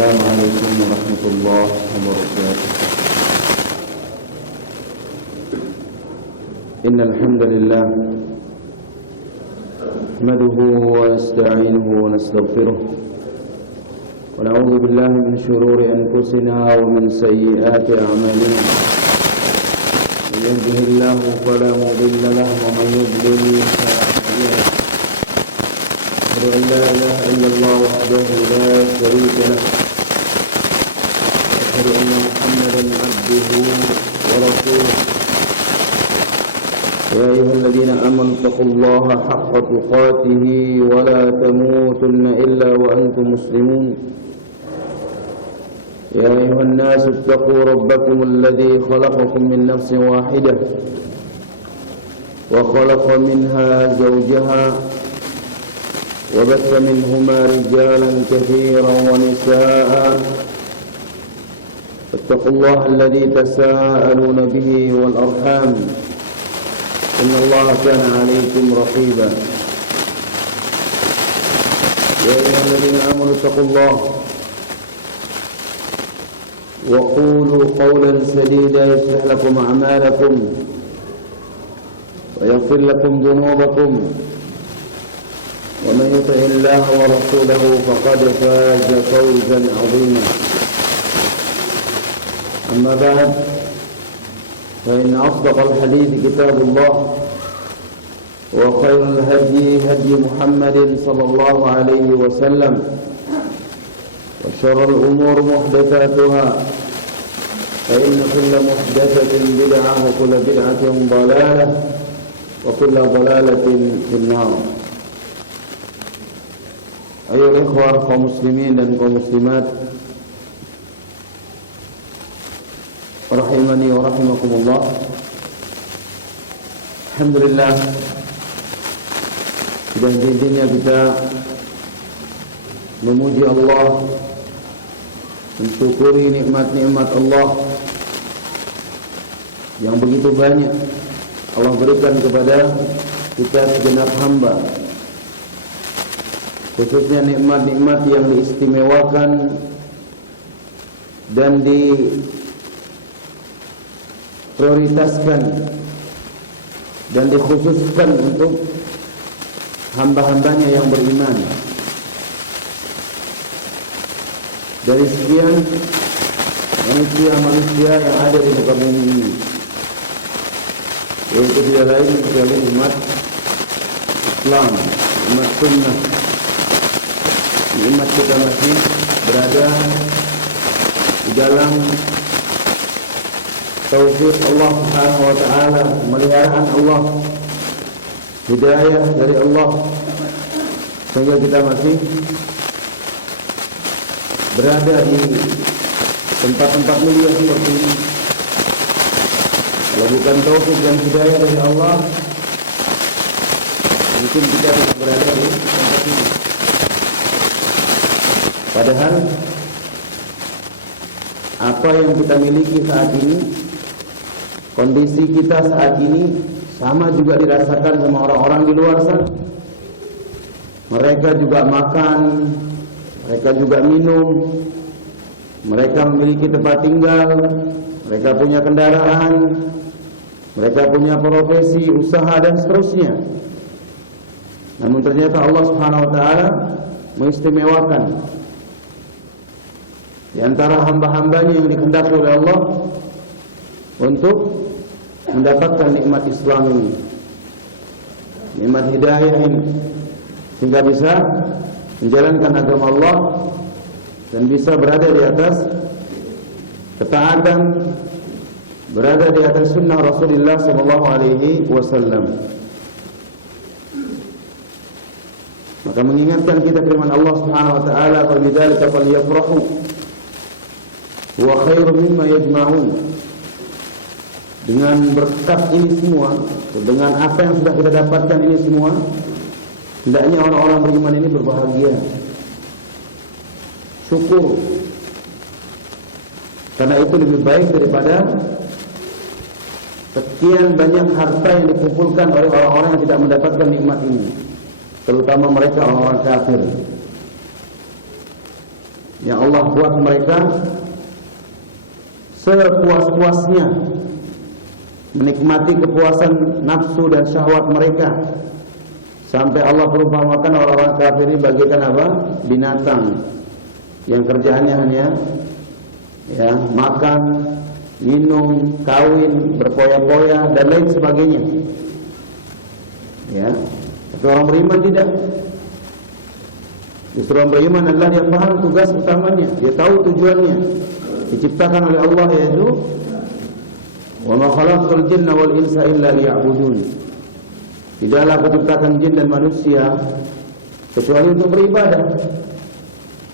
السلام عليكم ورحمة الله وبركاته. إن الحمد لله نحمده ونستعينه ونستغفره ونعوذ بالله من شرور أنفسنا ومن سيئات أعمالنا. من يهده الله فلا مضل له ومن يضلل فلا هادي له. أشهد أن لا إله إلا الله وحده لا شريك له. أشهد أن محمدا عبده ورسوله. يا أيها الذين آمنوا اتقوا الله حق تقاته ولا تموتن إلا وأنتم مسلمون. يا أيها الناس اتقوا ربكم الذي خلقكم من نفس واحدة وخلق منها زوجها وبث منهما رجالا كثيرا ونساء. اتقوا الله الذي تساءلون به والأرحام إن الله كان عليكم رقيبا. يا أيها الذين آمنوا اتقوا الله وقولوا قولا سديدا يصلح لكم أعمالكم ويغفر لكم ذنوبكم ومن يطع الله ورسوله فقد فاز فوزا عظيما. أما بعد فإن أصدق الحديث كتاب الله وخير الهدي هدي محمد صلى الله عليه وسلم وشر الأمور محدثاتها فإن كل محدثة بدعة وكل بدعة ضلالة وكل ضلالة في النار. Ayuhal ikhwah kaum muslimin dan kaum muslimat rahimani wa rahimakumullah. Alhamdulillah, sudah intinya kita memuji Allah, mensyukuri nikmat-nikmat Allah yang begitu banyak Allah berikan kepada kita segenap hamba, khususnya nikmat-nikmat yang diistimewakan dan diprioritaskan dan dikhususkan untuk hamba-hambanya yang beriman. Dari sekian manusia yang ada di muka bumi ini, yaitu tidak lain kecuali umat Islam, umat sunnah. Umat kita masih berada di dalam taufik Allah Subhanahu wa taala, pemeliharaan Allah, hidayah dari Allah, sehingga kita masih berada di tempat-tempat mulia seperti ini. Kalau bukan taufik dan hidayah dari Allah, mungkin kita tidak berada di tempat ini. Padahal apa yang kita miliki saat ini, kondisi kita saat ini sama juga dirasakan sama orang-orang di luar sana. Mereka juga makan, mereka juga minum, mereka memiliki tempat tinggal, mereka punya kendaraan, mereka punya profesi, usaha dan seterusnya. Namun ternyata Allah Subhanahu wa taala mengistimewakan di antara hamba-hambanya yang dikehendaki oleh Allah untuk mendapatkan nikmat Islam ini, nikmat hidayah ini, sehingga bisa menjalankan agama Allah dan bisa berada di atas ketaatan, berada di atas sunnah Rasulullah sallallahu alaihi wasallam. Maka mengingatkan kita firman Allah Subhanahu wa taala, "Fa bidzalika falyafrahu wa khairu mimma yajma'un." Dengan berkat ini semua, dengan apa yang sudah kita dapatkan ini semua, hendaknya orang-orang beriman ini berbahagia, syukur, karena itu lebih baik daripada sekian banyak harta yang dikumpulkan oleh orang-orang yang tidak mendapatkan nikmat ini, terutama mereka orang-orang kafir. yang Allah buat mereka sepuas-puasnya menikmati kepuasan nafsu dan syahwat mereka, sampai Allah perumpamakan orang-orang kafir ini bagaikan apa? Binatang yang kerjaannya hanya makan, minum, kawin, berpoya-poya dan lain sebagainya. Ya, tapi orang beriman tidak. Justru orang beriman adalah dia paham tugas utamanya, dia tahu tujuannya. Diciptakan oleh Allah, yaitu wa ma khalaqtul jinna wal insa illa liya'budun. Tidaklah aku ciptakan jin dan manusia kecuali untuk beribadah.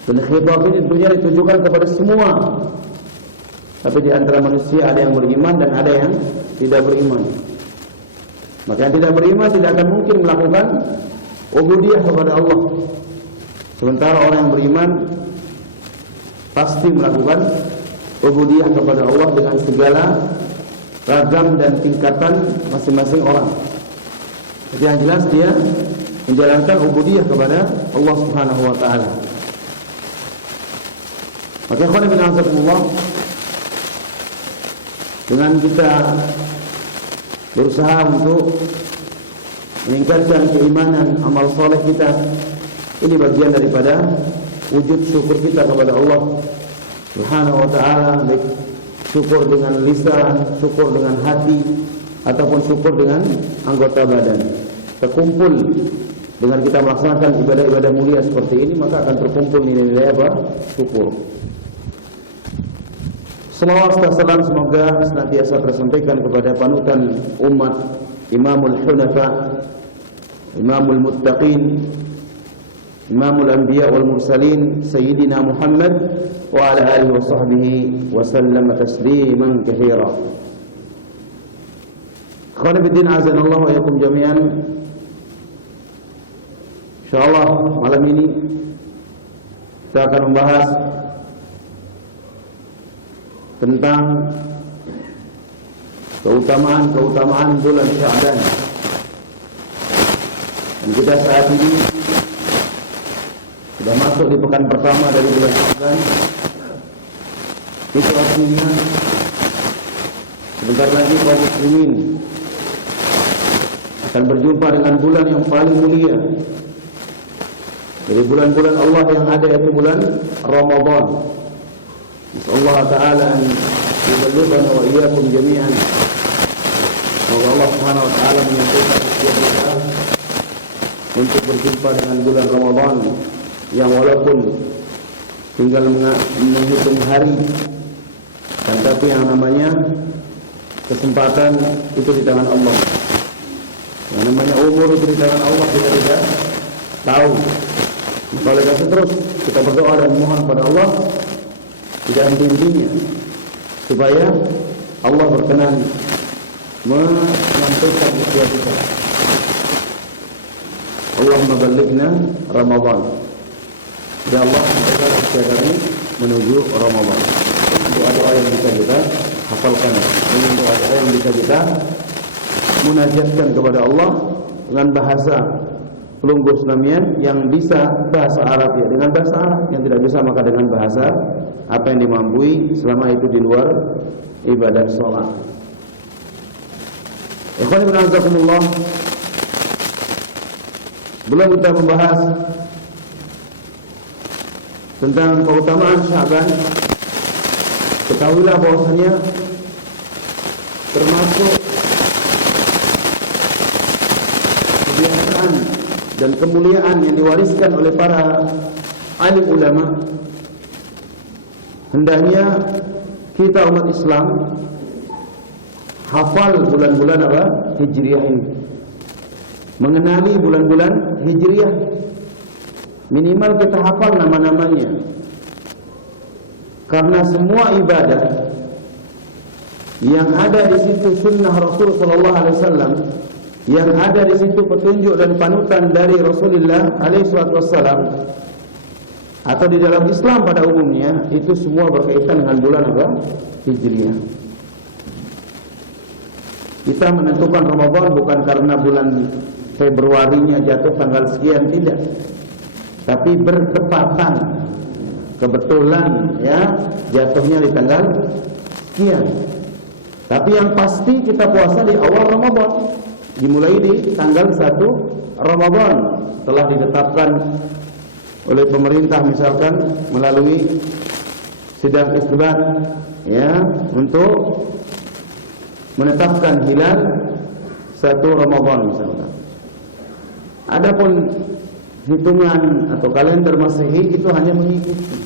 Dan khitab ini tentunya ditujukan kepada semua. Tapi di antara manusia ada yang beriman dan ada yang tidak beriman. Maka yang tidak beriman tidak akan mungkin melakukan ubudiyah kepada Allah. Sementara orang yang beriman pasti melakukan ubudiyah kepada Allah dengan segala ragam dan tingkatan masing-masing orang. Jadi yang jelas dia menjalankan ubudiyah kepada Allah Subhanahu wa taala. Maka ikhwan fillah azakumullah, dengan kita berusaha untuk meningkatkan keimanan, amal soleh kita, ini bagian daripada wujud syukur kita kepada Allah Subhanahu wa taala, baik syukur dengan lisan, syukur dengan hati, ataupun syukur dengan anggota badan. Terkumpul dengan kita melaksanakan ibadah-ibadah mulia seperti ini, maka akan terkumpul nilai-nilai apa? Syukur. Salawat dan salam semoga senantiasa tersampaikan kepada panutan umat, Imamul Hunafa, Imamul Muttaqin, Imamul Anbiya wal Mursalin, Sayyidina Muhammad wa ala alihi wa sahbihi wa sallama tasliman katsira. Ikhwan fillah azanallahu wa iyyakum jami'an. Insyaallah malam ini kita akan membahas tentang keutamaan bulan Sya'ban. Dan kita saat ini sudah masuk di pekan pertama dari bulan Sya'ban. Itu artinya sebentar lagi kaum muslimin akan berjumpa dengan bulan yang paling mulia dari bulan-bulan Allah yang ada, yaitu bulan Ramadan. Allah Ta'ala an yuballighana wa iyyakum jami'an. Semoga Allah Subhanahu wa taala menyampaikan setiap kita untuk berjumpa dengan bulan Ramadan yang walaupun tinggal menghitung hari, dan tapi yang namanya kesempatan itu di tangan Allah. Yang namanya umur itu di tangan Allah, kita tidak tahu. Maka oleh karena itu terus kita berdoa dan mohon pada Allah tidak henti-hentinya supaya Allah berkenan menyampaikan usia kita. Allahumma ballighna Ramadan. Ya Allah, sampaikan usia kami menuju Ramadan. Doa-doa yang bisa kita hafalkan, doa-doa yang bisa kita munajatkan kepada Allah dengan bahasa Lunggus Namian yang bisa bahasa Arab, ya dengan bahasa Arab, yang tidak bisa maka dengan bahasa apa yang dimampui selama itu di luar ibadah sholat. Ikhwan fillah azakumullah, belum kita membahas tentang keutamaan Sya'ban, ketahuilah bahwasanya termasuk kebiasaan dan kemuliaan yang diwariskan oleh para alim ulama. Hendaknya kita umat Islam hafal bulan-bulan apa? Hijriah ini. Mengenali bulan-bulan Hijriah. Minimal kita hafal nama-namanya. Karena semua ibadah yang ada di situ sunnah Rasul sallallahu alaihi wasallam, yang ada di situ petunjuk dan panutan dari Rasulullah alaihi wasallam, atau di dalam Islam pada umumnya, itu semua berkaitan dengan bulan apa? Hijriah. Kita menentukan Ramadan bukan karena bulan Februarinya jatuh tanggal sekian, tidak. Tapi bertepatan kebetulan ya jatuhnya di tanggal sekian. Tapi yang pasti kita puasa di awal Ramadan, dimulai di tanggal 1 Ramadan, telah ditetapkan oleh pemerintah misalkan melalui sidang isbat ya untuk menetapkan hilal 1 Ramadan misalkan. Adapun hitungan atau kalender Masehi itu hanya mengikuti.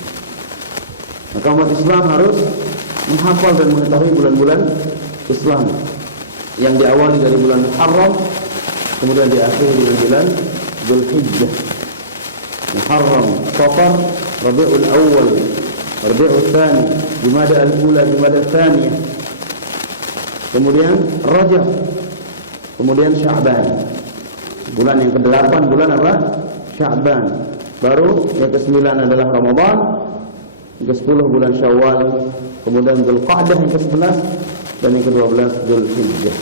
Maka umat Islam harus menghafal dan mengetahui bulan-bulan Islam yang diawali dari bulan Muharram, kemudian diakhiri dengan bulan Dzulhijjah. Muharram, Safar, Rabiul Awal, Rabiul Tsani, Jumada al-Ula, Jumada al-Tsaniyah. Kemudian Rajab, kemudian Sya'ban. Bulan yang ke-8 bulan apa? Sya'ban. Baru yang ke-9 adalah Ramadan, yang ke-10 bulan Syawal, kemudian Dzulqa'dah yang ke-11 dan yang ke-12 Dzulhijjah.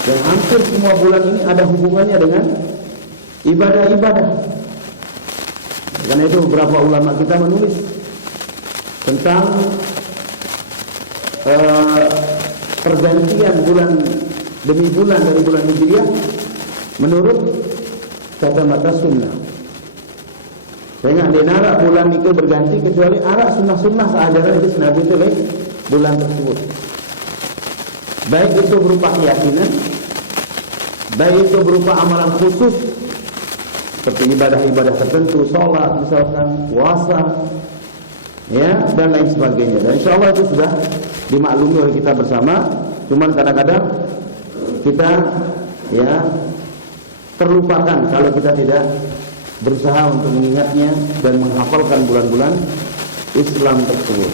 Dan hampir semua bulan ini ada hubungannya dengan ibadah-ibadah. Karena itu beberapa ulama kita menulis tentang pergantian bulan demi bulan dari bulan Hijriah menurut kacamata sunnah. Sehingga di narak bulan itu berganti kecuali arak sunnah-sunnah seajaran hadis Nabi itu bulan tersebut. Baik itu berupa keyakinan, baik itu berupa amalan khusus seperti ibadah-ibadah tertentu, sholat misalkan, puasa, ya dan lain sebagainya. Dan insyaallah itu sudah dimaklumi oleh kita bersama. Cuman kadang-kadang kita ya terlupakan kalau kita tidak berusaha untuk mengingatnya dan menghafalkan bulan-bulan Islam tersebut.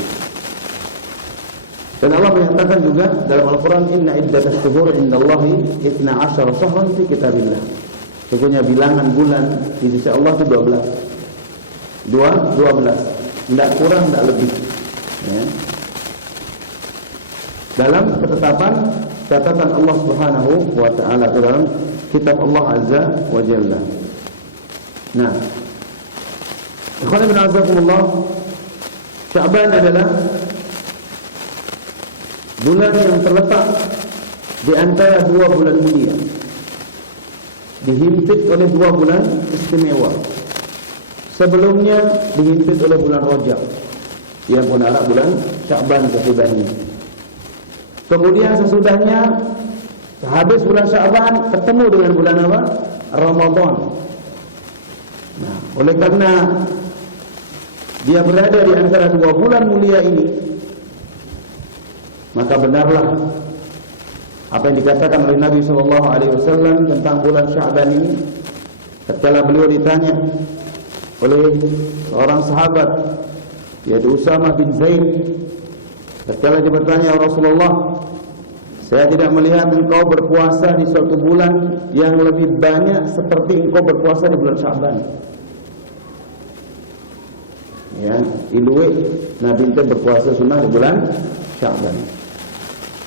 Dan Allah menyatakan juga dalam Al-Quran, Inna iddatas syuhur indallahi 12 syahran fi kitabillah. Sesungguhnya bilangan bulan di sisi Allah itu 12. 12. Tidak kurang, tidak lebih. Ya. Dalam ketetapan catatan Allah Subhanahu wa taala dalam kitab Allah Azza wa Jalla. Nah, ikhwan ibn azakumullah, Sya'ban adalah bulan yang terletak di antara 2 bulan mulia, dihimpit oleh 2 bulan istimewa. Sebelumnya dihimpit oleh bulan Rajab, yang pun arah bulan Sya'ban sesudahnya. Kemudian sesudahnya, habis bulan Sya'ban, ketemu dengan bulan apa? Ramadan. Nah, oleh karena dia berada di antara 2 bulan mulia ini, maka benarlah apa yang dikatakan oleh Nabi SAW tentang bulan Sya'ban ini. Ketika beliau ditanya oleh seorang sahabat, yaitu Usama bin Zaid, ketika dia bertanya, ya Rasulullah, saya tidak melihat engkau berpuasa di suatu bulan yang lebih banyak seperti engkau berpuasa di bulan Sya'ban. Ya, iluwe Nabi itu berpuasa sunnah di bulan Sya'ban.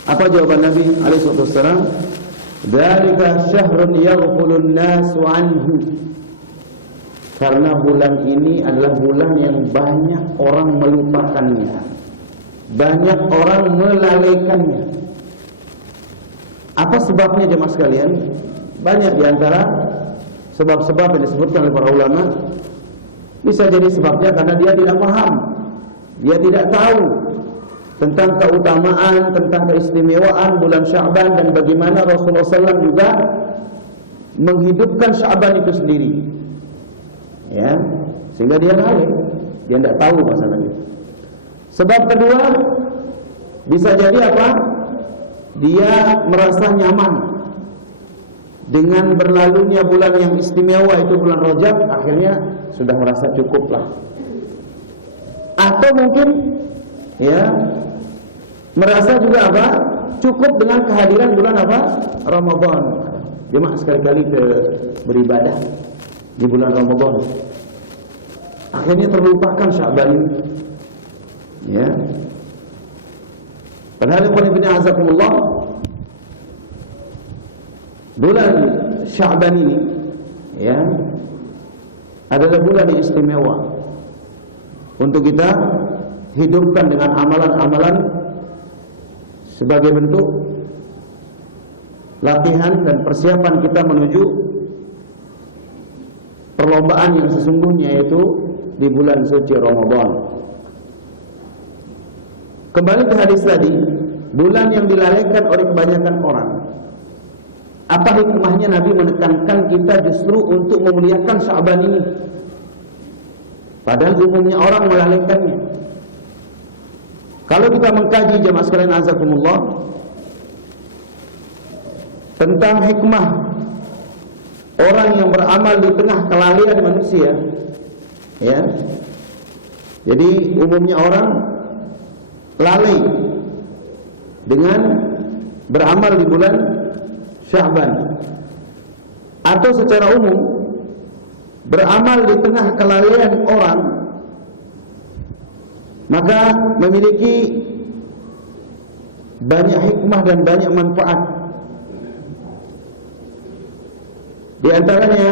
Apa jawaban Nabi alaihi wasallam? Dzalika syahrun yaghfulun nasu anhu. Karena bulan ini adalah bulan yang banyak orang melupakannya, banyak orang melalaikannya. Apa sebabnya jemaah sekalian? Banyak diantara sebab-sebab yang disebutkan oleh para ulama. Bisa jadi sebabnya karena dia tidak paham, dia tidak tahu tentang keutamaan, tentang keistimewaan bulan Sya'ban dan bagaimana Rasulullah SAW juga menghidupkan Sya'ban itu sendiri. Ya, sehingga dia lalai, dia tidak tahu masalah itu. Sebab kedua, bisa jadi apa? Dia merasa nyaman dengan berlalunya bulan yang istimewa itu bulan Rajab, akhirnya sudah merasa cukuplah. Atau mungkin ya merasa juga apa? Cukup dengan kehadiran bulan apa? Ramadan. Jemaah sekali-kali beribadah di bulan Ramadan, akhirnya terlupakan Sya'ban. Ya. Padahal ibn azakumullah, bulan Sya'ban ini ya adalah bulan yang istimewa. untuk kita hidupkan dengan amalan-amalan sebagai bentuk latihan dan persiapan kita menuju perlombaan yang sesungguhnya, yaitu di bulan suci Ramadan. Kembali ke hadis tadi, bulan yang dilalaikan oleh kebanyakan orang. Apa hikmahnya Nabi menekankan kita justru untuk memuliakan Sya'ban ini? Padahal umumnya orang melalaikannya. Kalau kita mengkaji jemaah sekalian azakumullah tentang hikmah orang yang beramal di tengah kelalaian manusia, ya. Jadi umumnya orang lalai dengan beramal di bulan Sya'ban, atau secara umum beramal di tengah kelalaian orang, maka memiliki banyak hikmah dan banyak manfaat. Di antaranya,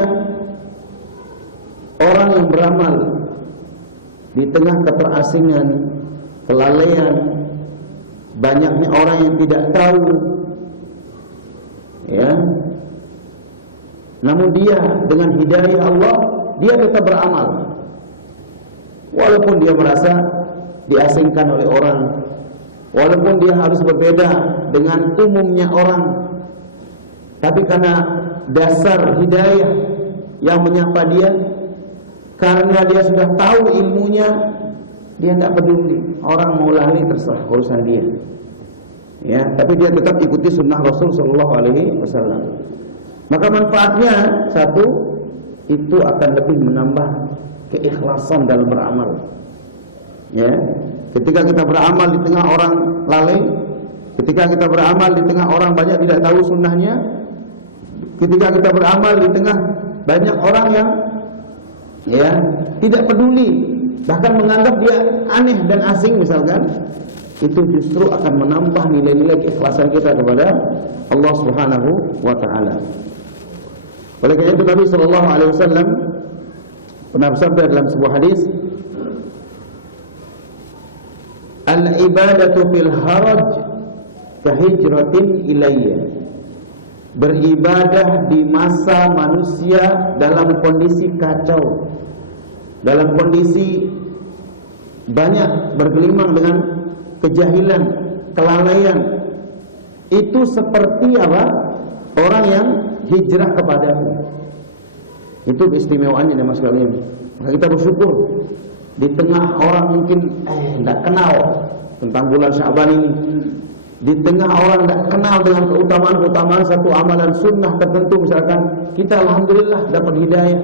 orang yang beramal di tengah keterasingan, kelalaian, banyaknya orang yang tidak tahu, ya. Namun dia dengan hidayah Allah, dia tetap beramal, walaupun dia merasa diasingkan oleh orang, walaupun dia harus berbeda dengan umumnya orang, tapi karena dasar hidayah yang menyapa dia, karena dia sudah tahu ilmunya, dia tidak peduli orang mau lalai, terserah urusan dia, ya. Tapi dia tetap ikuti sunnah Rasul Sallallahu Alaihi Wasallam. Maka manfaatnya satu, itu akan lebih menambah keikhlasan dalam beramal, ya. Ketika kita beramal di tengah orang lalai, ketika kita beramal di tengah orang banyak tidak tahu sunnahnya, ketika kita beramal di tengah banyak orang yang, ya, tidak peduli, bahkan menganggap dia aneh dan asing misalkan, itu justru akan menambah nilai-nilai keikhlasan kita kepada Allah Subhanahu wa taala. Oleh karena itu Nabi sallallahu alaihi wasallam pernah bersabda dalam sebuah hadis, "Al-ibadatu fil haraj kahijratin ilayya." Beribadah di masa manusia dalam kondisi kacau, dalam kondisi banyak bergelimang dengan kejahilan, kelalaian, itu seperti apa? Orang yang hijrah kepadamu. Itu keistimewaannya mas kalian. Maka kita bersyukur di tengah orang mungkin tidak kenal tentang bulan Sya'ban ini, di tengah orang tidak kenal dengan keutamaan-keutamaan satu amalan sunnah tertentu, misalkan kita alhamdulillah dapat hidayah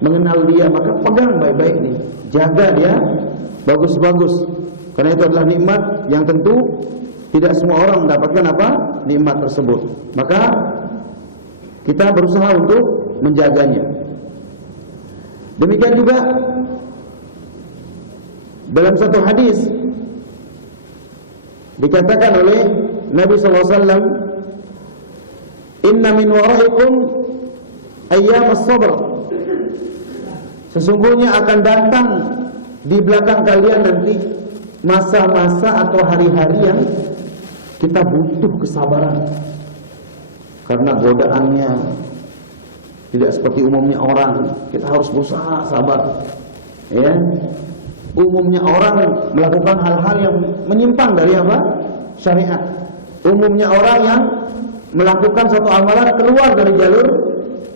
mengenal dia, maka pegang baik-baik nih, jaga dia bagus-bagus, karena itu adalah nikmat yang tentu tidak semua orang mendapatkan apa? Nikmat tersebut. Maka kita berusaha untuk menjaganya. Demikian juga dalam satu hadis dikatakan oleh Nabi SAW, "Inna min waraikum ayyam as-sabr." Sesungguhnya akan datang di belakang kalian nanti masa-masa atau hari-hari yang kita butuh kesabaran, karena godaannya tidak seperti umumnya orang. Kita harus berusaha sabar, ya. Umumnya orang melakukan hal-hal yang menyimpang dari apa? Syariat. Umumnya orang yang melakukan satu amalan keluar dari jalur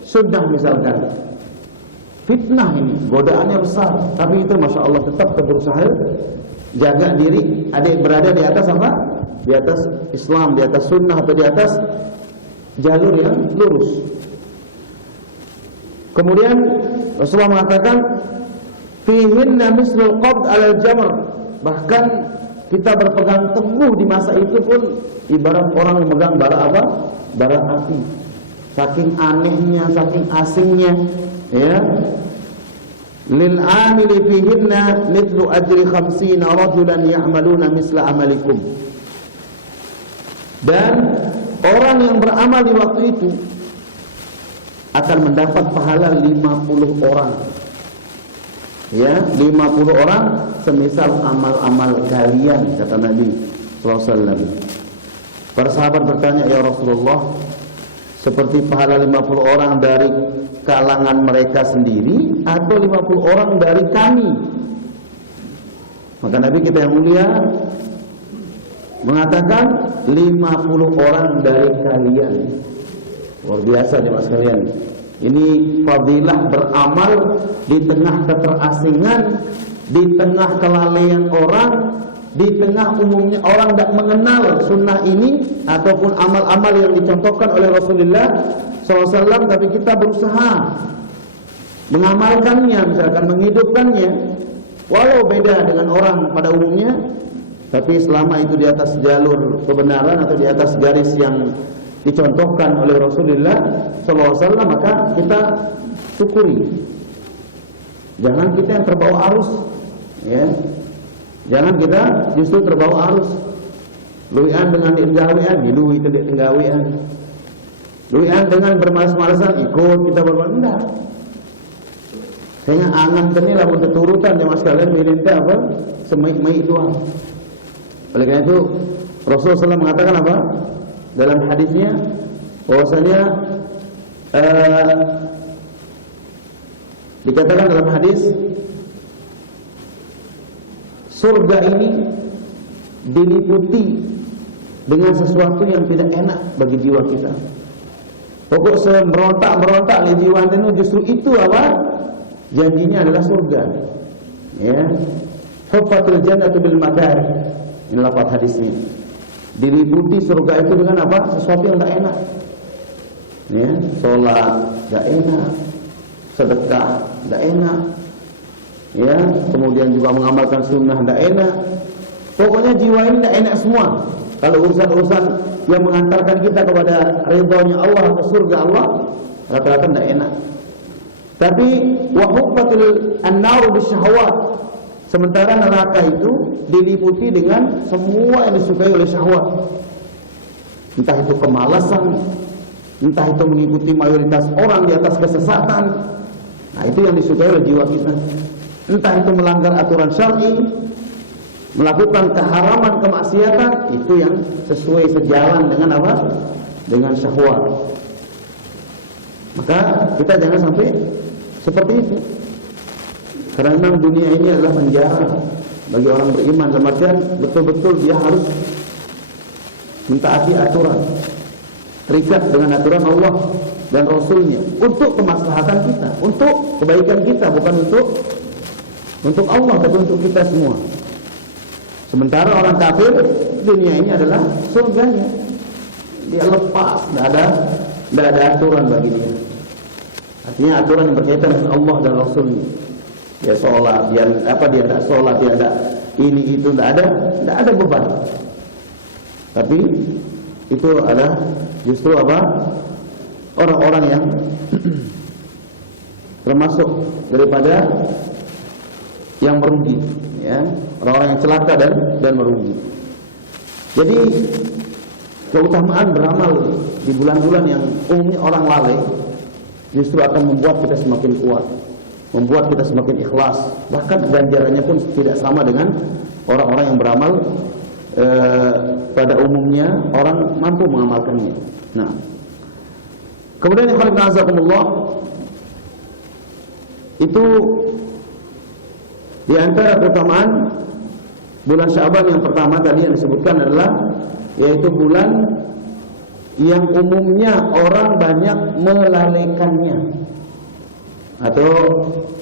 sunnah misalkan. Fitnah ini, godaannya besar. Tapi itu masya Allah tetap berusaha jaga diri, adik berada di atas apa? Di atas Islam, di atas sunnah, atau di atas jalur yang lurus. Kemudian Rasulullah mengatakan, fihinna mislul qabd 'alal jamr. Bahkan kita berpegang teguh di masa itu pun ibarat orang memegang bara apa? Bara api. Saking anehnya, saking asingnya, ya. Lil 'amili fihinna mithlu ajri 50 rajulan ya'maluna misla amalikum. Dan orang yang beramal di waktu itu akan mendapat pahala 50 orang Ya, 50 orang semisal amal-amal kalian, kata Nabi sallallahu alaihi wasallam. Para sahabat bertanya, ya Rasulullah, seperti pahala 50 orang dari kalangan mereka sendiri atau 50 orang dari kami? Maka Nabi kita yang mulia mengatakan 50 orang dari kalian. Luar biasa jemaah sekalian. Ini fadilah beramal di tengah keterasingan, di tengah kelalaian orang, di tengah umumnya orang tidak mengenal sunnah ini ataupun amal-amal yang dicontohkan oleh Rasulullah SAW, tapi kita berusaha mengamalkannya, misalkan menghidupkannya, walau beda dengan orang pada umumnya, tapi selama itu di atas jalur kebenaran atau di atas garis yang dicontohkan oleh Rasulullah SAW, maka kita syukuri. Jangan kita yang terbawa arus, ya. Jangan kita justru terbawa arus. Luian dengan dienggawian, dilu itu dienggawian. Luian dengan bermalas-malasan ikut kita berbuat enggak. Sehingga angan teni lah untuk turutan jemaah sekalian minta apa? Semai-mai doang. Oleh karena itu Rasulullah SAW mengatakan apa? Dalam hadisnya bahwasanya dikatakan dalam hadis, surga ini diliputi dengan sesuatu yang tidak enak bagi jiwa kita. Pokok merontak di jiwa kita, justru itu apa? Janjinya adalah surga. Ya. Huffatul jannatu bil makari. Ini lafaz hadisnya. Diliputi surga itu dengan apa? Sesuatu yang tidak enak. Ya, sholat tidak enak, sedekah tidak enak, ya, kemudian juga mengamalkan sunnah tidak enak. Pokoknya jiwa ini tidak enak semua. Kalau urusan-urusan yang mengantarkan kita kepada ridhonya Allah atau surga Allah, rata-rata tidak enak. Tapi wahubbatul an-nar bisyahawat. Sementara neraka itu diliputi dengan semua yang disukai oleh syahwat. Entah itu kemalasan, entah itu mengikuti mayoritas orang di atas kesesatan. Nah, itu yang disukai oleh jiwa kita. Entah itu melanggar aturan syar'i, melakukan keharaman, kemaksiatan, itu yang sesuai sejalan dengan apa? Dengan syahwat. Maka kita jangan sampai seperti itu. Karena memang dunia ini adalah penjara bagi orang beriman. Dalam artian betul-betul dia harus mentaati aturan, terikat dengan aturan Allah dan Rasulnya untuk kemaslahatan kita, untuk kebaikan kita, bukan untuk Allah, tapi untuk kita semua. Sementara orang kafir, dunia ini adalah surganya. Dia lepas, tidak ada aturan bagi dia. Artinya aturan yang berkaitan dengan Allah dan Rasulnya. Dia sholat, dia tidak sholat, dia tidak ini itu, tidak ada beban. Tapi itu adalah justru apa? Orang-orang yang termasuk daripada yang merugi, ya, orang-orang yang celaka dan merugi. Jadi keutamaan beramal di bulan-bulan yang umumnya orang lalai justru akan membuat kita semakin kuat, membuat kita semakin ikhlas. Bahkan ganjarannya pun tidak sama dengan orang-orang yang beramal pada umumnya orang mampu mengamalkannya. Nah, kemudian ikhwan fillah, itu di antara keutamaan bulan Sya'ban yang pertama tadi yang disebutkan adalah yaitu bulan yang umumnya orang banyak melalaikannya. Atau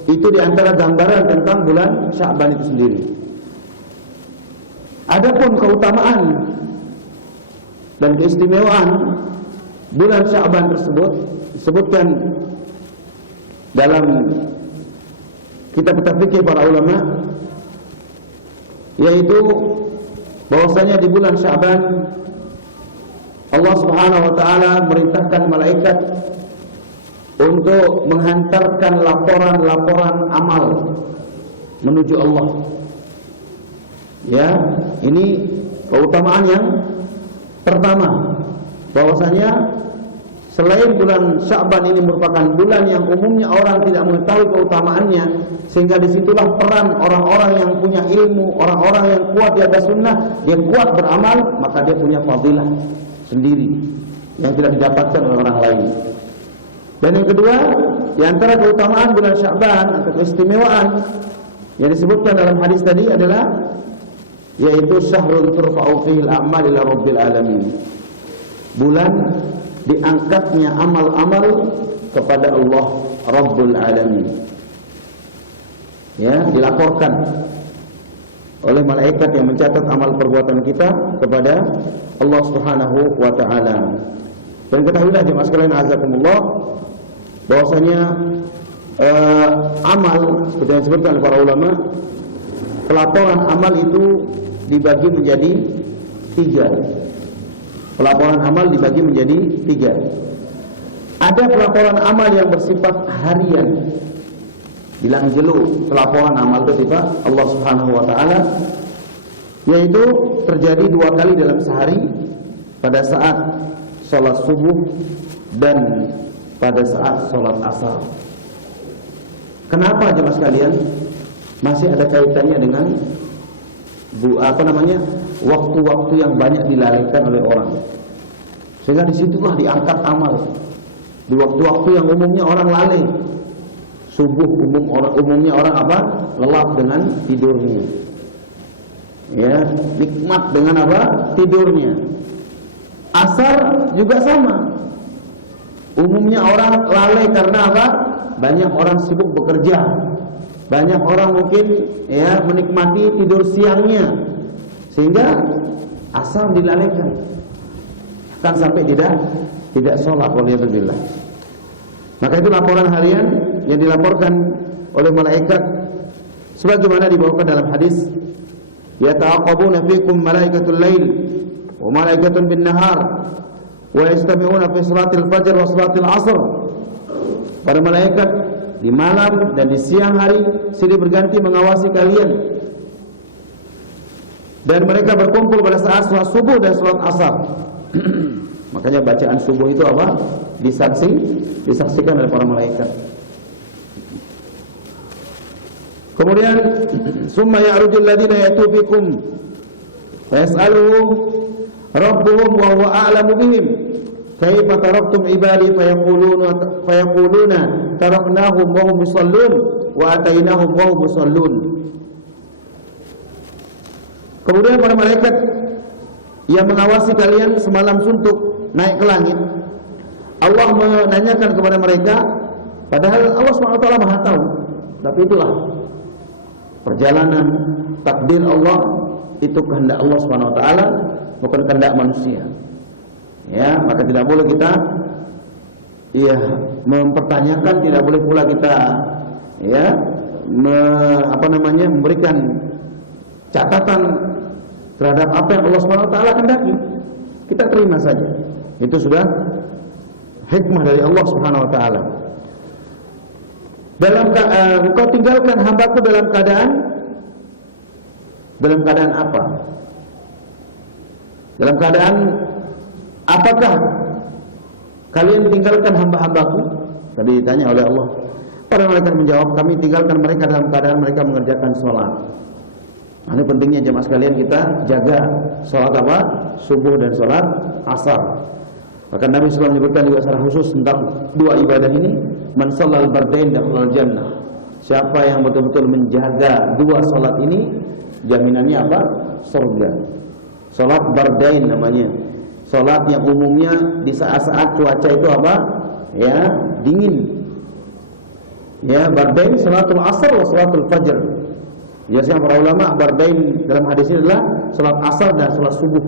itu di antara gambaran tentang bulan Sya'ban itu sendiri. Adapun keutamaan dan keistimewaan bulan Sya'ban tersebut disebutkan dalam kitab-kitab fikih para ulama, yaitu bahwasanya di bulan Sya'ban Allah Subhanahu wa taala merintahkan malaikat untuk menghantarkan laporan-laporan amal menuju Allah. Ya, ini keutamaan yang pertama, bahwasanya selain bulan Sya'ban ini merupakan bulan yang umumnya orang tidak mengetahui keutamaannya, sehingga disitulah peran orang-orang yang punya ilmu, orang-orang yang kuat di atas sunnah, dia kuat beramal, maka dia punya fadilah sendiri yang tidak didapatkan oleh orang lain. Dan yang kedua, di antara keutamaan bulan Sya'ban atau keistimewaan yang disebutkan dalam hadis tadi adalah yaitu syahrul turfa'u fihi al-a'mal ila rabbil alamin. Bulan diangkatnya amal-amal kepada Allah Rabbul Alamin. Ya, dilaporkan oleh malaikat yang mencatat amal perbuatan kita kepada Allah Subhanahu wa taala. Dan ketahuilah jemaah sekalian azakumullah bahwasanya amal seperti yang disebutkan oleh para ulama, pelaporan amal itu dibagi menjadi 3. Pelaporan amal dibagi menjadi 3. Ada pelaporan amal yang bersifat harian. Bilang jelu pelaporan amal bersifat Allah Subhanahu wa taala, yaitu terjadi 2 kali dalam sehari, pada saat sholat subuh dan pada saat sholat asar. Kenapa jemaah sekalian? Masih ada kaitannya dengan waktu-waktu yang banyak dilalaikan oleh orang, sehingga disitulah diangkat amal. Di waktu-waktu yang umumnya orang lalai, subuh umumnya orang apa? Lelap dengan tidurnya, ya, nikmat dengan apa? Tidurnya. Asar juga sama, umumnya orang lalai karena apa? Banyak orang sibuk bekerja, banyak orang mungkin ya menikmati tidur siangnya, sehingga asar dilalaikan, akan sampai tidak sholat. Waliyadzubillah. Maka itu laporan harian yang dilaporkan oleh malaikat, sebagaimana dibawakan dalam hadis, yata'aqabuna fikum malaikatul lail wa malaikatun bin nahar wa yastami'una fi salatil fajr wa salatil asr. Para malaikat di malam dan di siang hari silih berganti mengawasi kalian, dan mereka berkumpul pada saat sholat subuh dan sholat asar. Makanya bacaan subuh itu apa? Disaksikan oleh para malaikat. Kemudian summa ya'rujul ladina ya'tu bikum fa yas'aluhum rabbuhum wa huwa a'lamu bihim kaifa taraktum ibadi fayaquluna taraknahum wa hum yusallun wa atainahum wa hum yusallun. Kemudian para malaikat yang mengawasi kalian semalam suntuk naik ke langit, Allah menanyakan kepada mereka, padahal Allah SWT Maha tahu, tapi itulah perjalanan takdir Allah, itu kehendak Allah SWT, bukan kehendak manusia. Ya, maka tidak boleh kita mempertanyakan, tidak boleh pula kita memberikan catatan terhadap apa yang Allah SWT kehendaki. Kita terima saja. Itu sudah hikmah dari Allah Subhanahu wa taala. Engkau tinggalkan hambaku dalam keadaan apa? Dalam keadaan apakah kalian tinggalkan hamba-hambaku? Tadi ditanya oleh Allah. Para malaikat menjawab, kami tinggalkan mereka dalam keadaan mereka mengerjakan sholat. Ini pentingnya jemaah sekalian kita jaga sholat apa? Subuh dan sholat asar. Maka Nabi SAW menyebutkan juga secara khusus tentang 2 ibadah ini, man shallal bardain dakhalal jannah. Siapa yang betul-betul menjaga 2 sholat ini, jaminannya apa? Surga. Sholat bardain namanya. Sholat yang umumnya di saat-saat cuaca itu apa? Ya, dingin. Ya, bardain sholatul asar wa sholatul fajr. Biasanya para ulama bardain dalam hadis ini adalah sholat asar dan sholat subuh.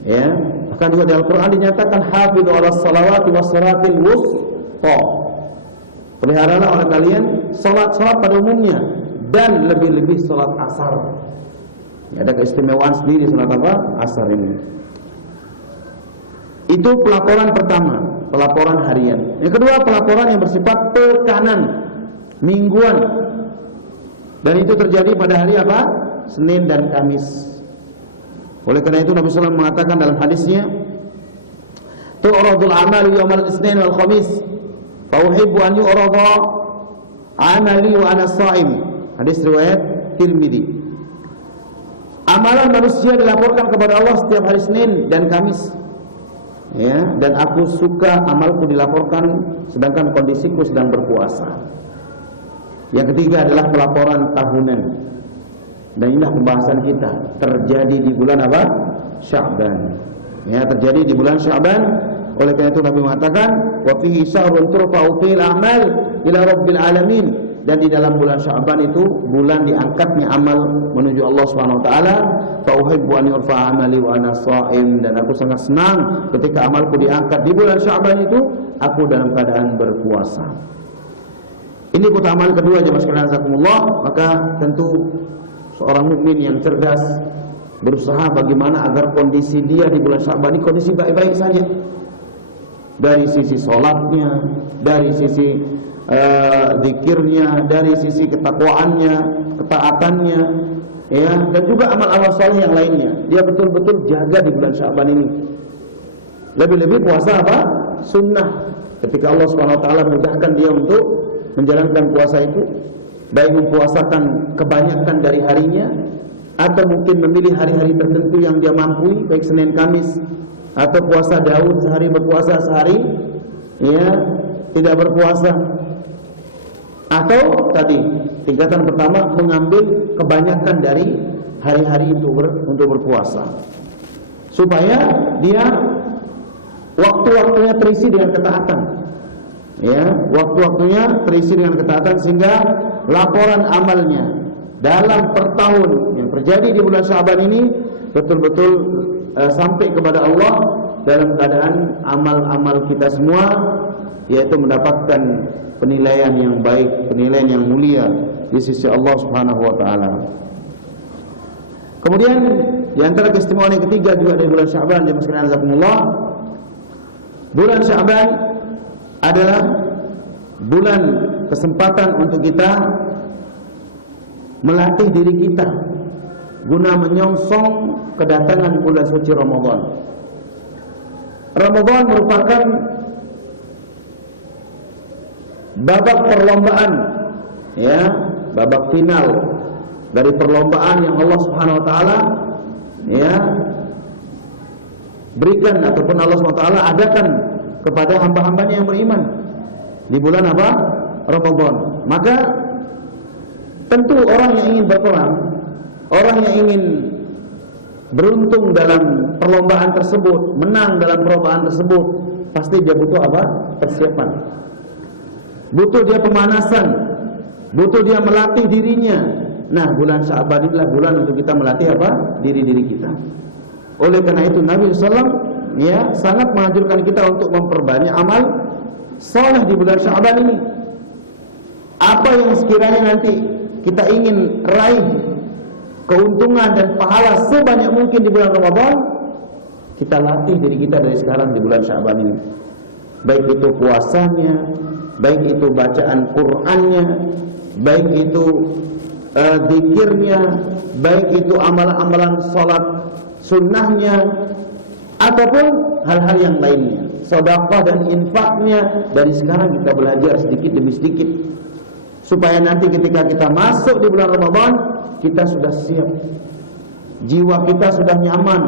Ya, bahkan juga dalam Quran dinyatakan hafidhu 'alas salawati was salatil wusta. Peliharalah oleh kalian salat-salat pada umumnya dan lebih-lebih salat asar. Ya, ada keistimewaan sendiri salat apa? Asar ini. Itu pelaporan pertama, pelaporan harian. Yang kedua, pelaporan yang bersifat pekanan, mingguan. Dan itu terjadi pada hari apa? Senin dan Kamis. Oleh karena itu Nabi SAW mengatakan dalam hadisnya, tu'radul a'malu yawmal itsnain wal khamis fa uhibbu an yu'rada 'amali wa ana sha'im. Hadis riwayat Tirmidzi. Amalan manusia dilaporkan kepada Allah setiap hari Senin dan Kamis. Ya, dan aku suka amalku dilaporkan sedangkan kondisiku sedang berpuasa. Yang ketiga adalah pelaporan tahunan. Dan inilah pembahasan kita, terjadi di bulan apa? Sya'ban. Ya, terjadi di bulan Sya'ban. Oleh karena itu Nabi mengatakan, wa fihi syahrun turfa'u fil a'mal ila rabbil alamin. Dan di dalam bulan Sya'ban itu bulan diangkatnya amal menuju Allah Subhanahu wa taala. Fa uhibbu an yurfa'a amali wa ana sha'im. Dan aku sangat senang ketika amalku diangkat di bulan Sya'ban itu, aku dalam keadaan berpuasa. Ini keutamaan kedua jemaah sekalian jazakumullah. Maka tentu seorang mukmin yang cerdas berusaha bagaimana agar kondisi dia di bulan Sya'ban ini kondisi baik-baik saja. Dari sisi sholatnya, dari sisi zikirnya, dari sisi ketakwaannya, ketaatannya, ya, dan juga amal-amal saleh yang lainnya. Dia betul-betul jaga di bulan Sya'ban ini. Lebih-lebih puasa apa? Sunnah. Ketika Allah Subhanahu wa taala mudahkan dia untuk menjalankan puasa itu, baik mempuasakan kebanyakan dari harinya atau mungkin memilih hari-hari tertentu yang dia mampu, baik Senin Kamis, atau puasa Daud sehari berpuasa sehari, ya, tidak berpuasa. Atau tadi tingkatan pertama mengambil kebanyakan dari hari-hari itu untuk berpuasa, supaya dia waktu-waktunya terisi dengan ketaatan. Ya, waktu-waktunya terisi dengan ketaatan sehingga laporan amalnya dalam per tahun yang terjadi di bulan Sya'ban ini betul-betul sampai kepada Allah dalam keadaan amal-amal kita semua, yaitu mendapatkan penilaian yang baik, penilaian yang mulia di sisi Allah Subhanahu wa taala. Kemudian di antara keistimewaan yang ketiga juga dari bulan Sya'ban, jemaah sekalian jazakumullah, bulan Sya'ban adalah bulan kesempatan untuk kita melatih diri kita guna menyongsong kedatangan bulan suci Ramadan. Ramadan merupakan babak perlombaan, ya, babak final dari perlombaan yang Allah Subhanahu wa taala, ya, berikan ataupun Allah Subhanahu wa taala adakan kepada hamba-hambanya yang beriman di bulan apa? Ramadan. Maka tentu orang yang ingin berperang, orang yang ingin beruntung dalam perlombaan tersebut, menang dalam perlombaan tersebut, pasti dia butuh apa? Persiapan. Butuh dia pemanasan, butuh dia melatih dirinya. Nah, bulan Sya'ban inilah bulan untuk kita melatih apa? Diri-diri kita. Oleh karena itu Nabi SAW, ya, sangat menganjurkan kita untuk memperbanyak amal saleh di bulan Sya'ban ini. Apa yang sekiranya nanti kita ingin raih keuntungan dan pahala sebanyak mungkin di bulan Ramadan, kita latih diri kita dari sekarang di bulan Sya'ban ini. Baik itu puasanya, baik itu bacaan Qur'annya, baik itu zikirnya, baik itu amalan-amalan salat sunnahnya, ataupun hal-hal yang lainnya, sedekah dan infaknya. Dari sekarang kita belajar sedikit demi sedikit, supaya nanti ketika kita masuk di bulan Ramadan, kita sudah siap, jiwa kita sudah nyaman,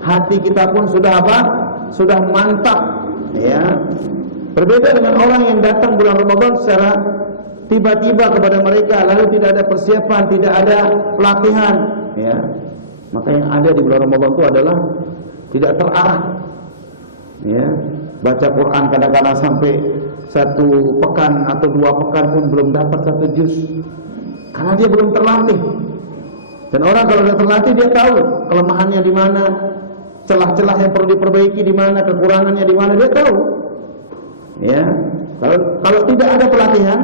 hati kita pun sudah apa? Sudah mantap, ya. Berbeda dengan orang yang datang bulan Ramadan secara tiba-tiba kepada mereka, lalu tidak ada persiapan, tidak ada pelatihan, ya. Maka yang ada di bulan Ramadan itu adalah tidak terarah, ya. Baca Quran kadang-kadang sampai 1 pekan atau 2 pekan pun belum dapat 1 juz, karena dia belum terlatih. Dan orang kalau sudah terlatih, dia tahu kelemahannya di mana, celah-celah yang perlu diperbaiki di mana, kekurangannya di mana, dia tahu. Ya, kalau tidak ada pelatihan,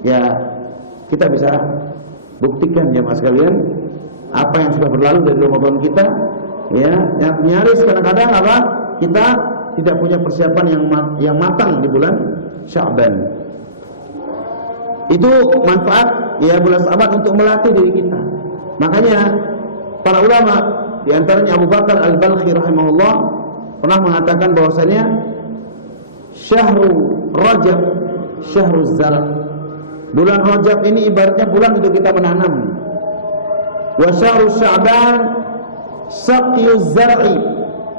ya kita bisa buktikan jemaah sekalian apa yang sudah berlalu dari Ramadan kita, ya, yang nyaris kadang-kadang apa? Kita tidak punya persiapan yang matang di bulan Sya'ban. Itu manfaat, ya, bulan Sya'ban untuk melatih diri kita. Makanya para ulama, di antaranya Abu Bakar Al-Balkhi rahimahullah, pernah mengatakan bahwasanya Syahrul Rajab Syahrul Zar'. Bulan Rajab ini ibaratnya bulan untuk kita menanam. Wa Syahrul Sya'ban Saqyuz Zar'i.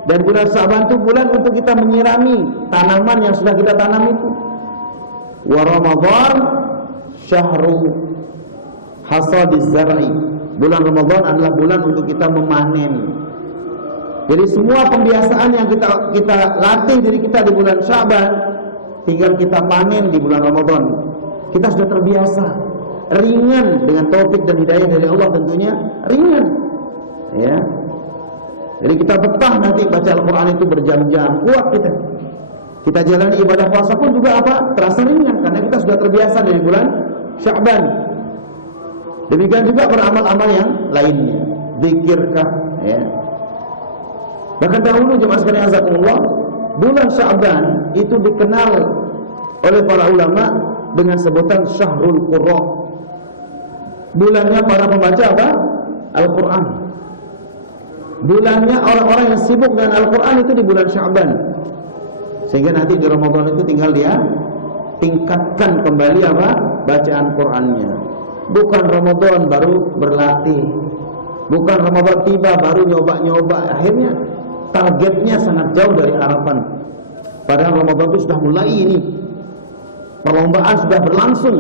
Dan bulan Sya'ban itu bulan untuk kita menyirami tanaman yang sudah kita tanam itu. Wa Ramadan Syahrul Hasadiz Zar'i. Bulan Ramadan adalah bulan untuk kita memanen. Jadi semua pembiasaan yang kita latih diri kita di bulan Sya'ban, tinggal kita panen di bulan Ramadan. Kita sudah terbiasa, ringan dengan taufik dan hidayah dari Allah tentunya, ringan. Ya. Jadi kita betah nanti baca Al-Quran itu berjam-jam, kuat kita. Kita jalani ibadah puasa pun juga apa? Terasa ringan karena kita sudah terbiasa dari bulan Sya'ban. Demikian juga beramal-amal yang lainnya, zikirkah, ya. Bahkan dahulu jemaah sekalian azakumullah, bulan Sya'ban itu dikenal oleh para ulama dengan sebutan Syahrul Qurra. Bulannya para pembaca apa? Al-Quran. Bulannya orang-orang yang sibuk dengan Al-Quran itu di bulan Sya'ban. Sehingga nanti di Ramadan itu tinggal dia tingkatkan kembali apa? Bacaan Qur'annya. Bukan Ramadan baru berlatih, bukan Ramadan tiba baru nyoba-nyoba. Akhirnya targetnya sangat jauh dari harapan. Padahal Ramadan itu sudah mulai ini, perlombaan sudah berlangsung,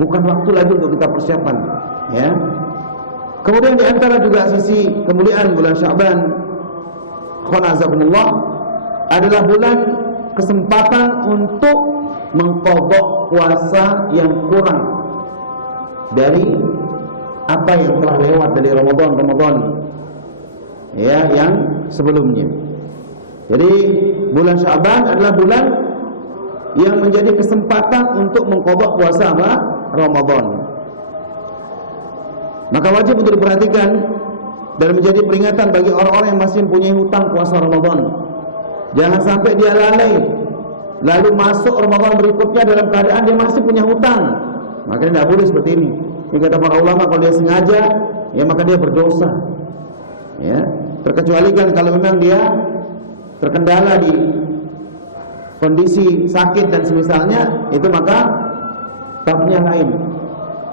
bukan waktu lagi untuk kita persiapan. Ya. Kemudian di antara juga sisi kemuliaan bulan Sya'ban, khanazakumullah, adalah bulan kesempatan untuk mengqadha puasa yang kurang dari apa yang telah lewat dari Ramadan ya yang sebelumnya. Jadi bulan Sya'ban adalah bulan yang menjadi kesempatan untuk mengqadha puasa apa? Ramadan. Maka wajib untuk diperhatikan dan menjadi peringatan bagi orang-orang yang masih mempunyai hutang puasa Ramadan. Jangan sampai dia lalai lalu masuk Ramadan berikutnya dalam keadaan dia masih punya hutang. Maka tidak boleh seperti ini. Ini kata para ulama, kalau dia sengaja, ya maka dia berdosa. Ya, terkecualikan kalau memang dia terkendala di kondisi sakit dan semisalnya, itu maka tabnya lain.